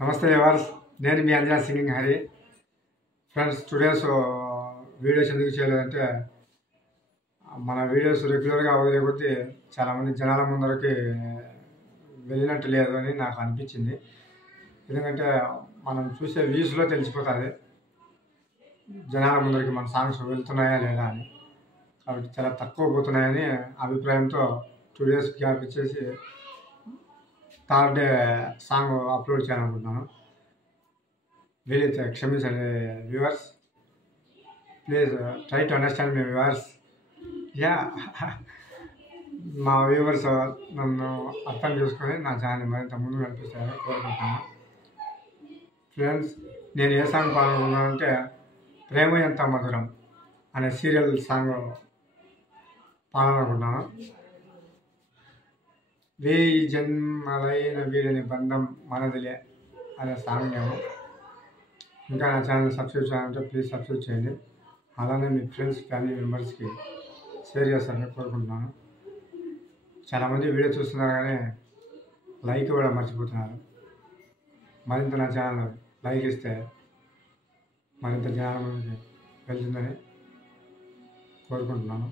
నమస్తే ఎవర్స్, నేను మీ Anjana singing Hari. Friends, today's videos ఎందుకు చేయలేదంటే మన వీడియోస్ రెగ్యులర్గా వదిలే కొద్దీ చాలామంది జనాల ముందరకి వెళ్ళినట్టు లేదు అని నాకు అనిపించింది. ఎందుకంటే మనం చూసే వ్యూస్లో తెలిసిపోతుంది జనాల ముందరికి మన సాంగ్స్ వెళ్తున్నాయా లేదా అని. కాబట్టి చాలా తక్కువ పోతున్నాయని అభిప్రాయంతో 2 డేస్ గ్యాప్ ఇచ్చేసి థర్డ్ డే సాంగ్ అప్లోడ్ చేయాలనుకుంటున్నాను. వీలైతే క్షమించండి viewers, please try to understand me viewers. మా వ్యూవర్స్ నన్ను అర్థం చేసుకొని నా ఛానల్ మరింత ముందు నడిపిస్తారని కోరుకుంటున్నాను. ఫ్రెండ్స్, నేను ఏ సాంగ్ పాడాలనుకున్నానంటే ప్రేమ ఎంత మధురం అనే సీరియల్ సాంగ్ పాడాలనుకుంటున్నాను. వేయి జన్మలైన వీడని బంధం మనదిలే అనే సాంగ్ ఏమో. ఇంకా నా ఛానల్ సబ్స్క్రైబ్ చేయాలంటే ప్లీజ్ సబ్స్క్రైబ్ చేయండి. అలానే మీ ఫ్రెండ్స్, ఫ్యామిలీ మెంబర్స్కి షేర్ చేస్తారని కోరుకుంటున్నాను. చాలామంది వీడియో చూస్తున్నారు కానీ లైక్ కూడా మర్చిపోతున్నారు. మరింత నా ఛానల్ లైక్ ఇస్తే మరింత జనాల ముందుకి వెళ్తుందని కోరుకుంటున్నాను.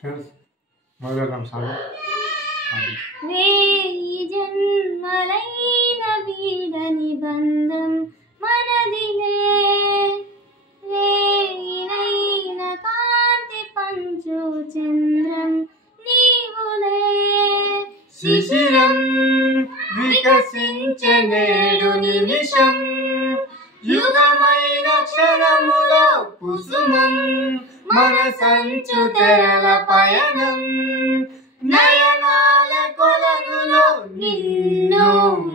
ఫ్రెండ్స్, మొదలెడదాం సాంగ్. వేయి జన్మలైన వీడని బంధం మనదిలే, వేయినైన కాంతి పంచు చంద్రం నీవులే. శిశిరం వికసించే నేడు నిమిషం, యుగమైన క్షణములో కుసుమం, మన సంచు తెరల పయనం, నయనాల కొలనులో నిన్ను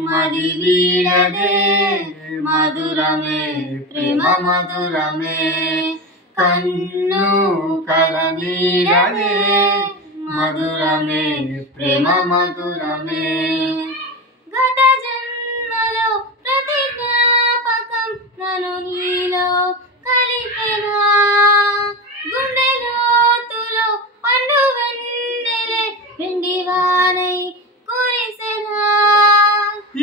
మది వీడదే. మధురమే ప్రేమ మధురమే, కన్ను కల నీడదే. మధురమే ప్రేమ మధురమే. గత జన్మలో ప్రతి జ్ఞాపకం నన్ను నీలో కలిపెనా, గుండె లోతులో పండు వెన్నెలే వెండి వానై కురిసెనా.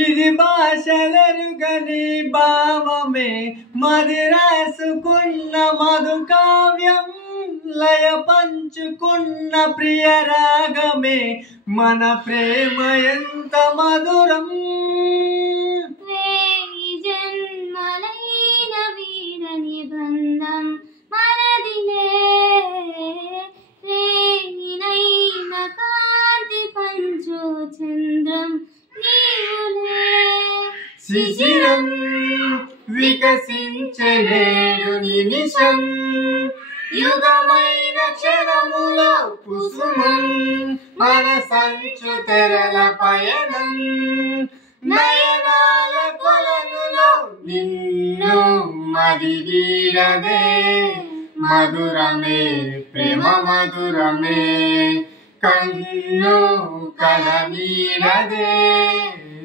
ఇది భాషలెరుగని భావమే, మది రాసుకున్న మధు కావ్యం, లయ పంచుకున్న ప్రియ రాగమే, మన ప్రేమ ఎంత మధురం. వేయి జన్మలైన వీడని బంధం మనదిలే, వేయినైన కాంతి పంచు చంద్రం నీవులే. శిశిరం వికసించే నేడు నిమిషం, యుగమైన క్షణములో కుసుమం, మన సంచు తెరల పయనం, నయనాల కొలనులో నిన్ను మది వీడదే. మధురమే ప్రేమ మధురమే, కన్ను కల నీడదే.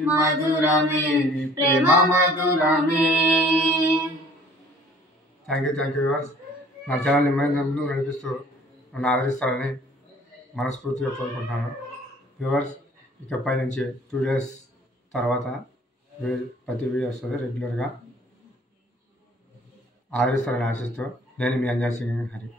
మధురమే ప్రేమ మధురమే. Thank you viewers. నా ఛానల్ని మరింత ముందు నడిపిస్తూ నన్ను ఆదరిస్తారని మనస్ఫూర్తిగా కోరుకుంటాను. వ్యూవర్స్, ఇకపై నుంచి 2 డేస్ తర్వాత ప్రతి వీడియో వస్తుంది. రెగ్యులర్గా ఆదరిస్తారని ఆశిస్తూ నేను మీ అంజనా సింగింగ్ హరి.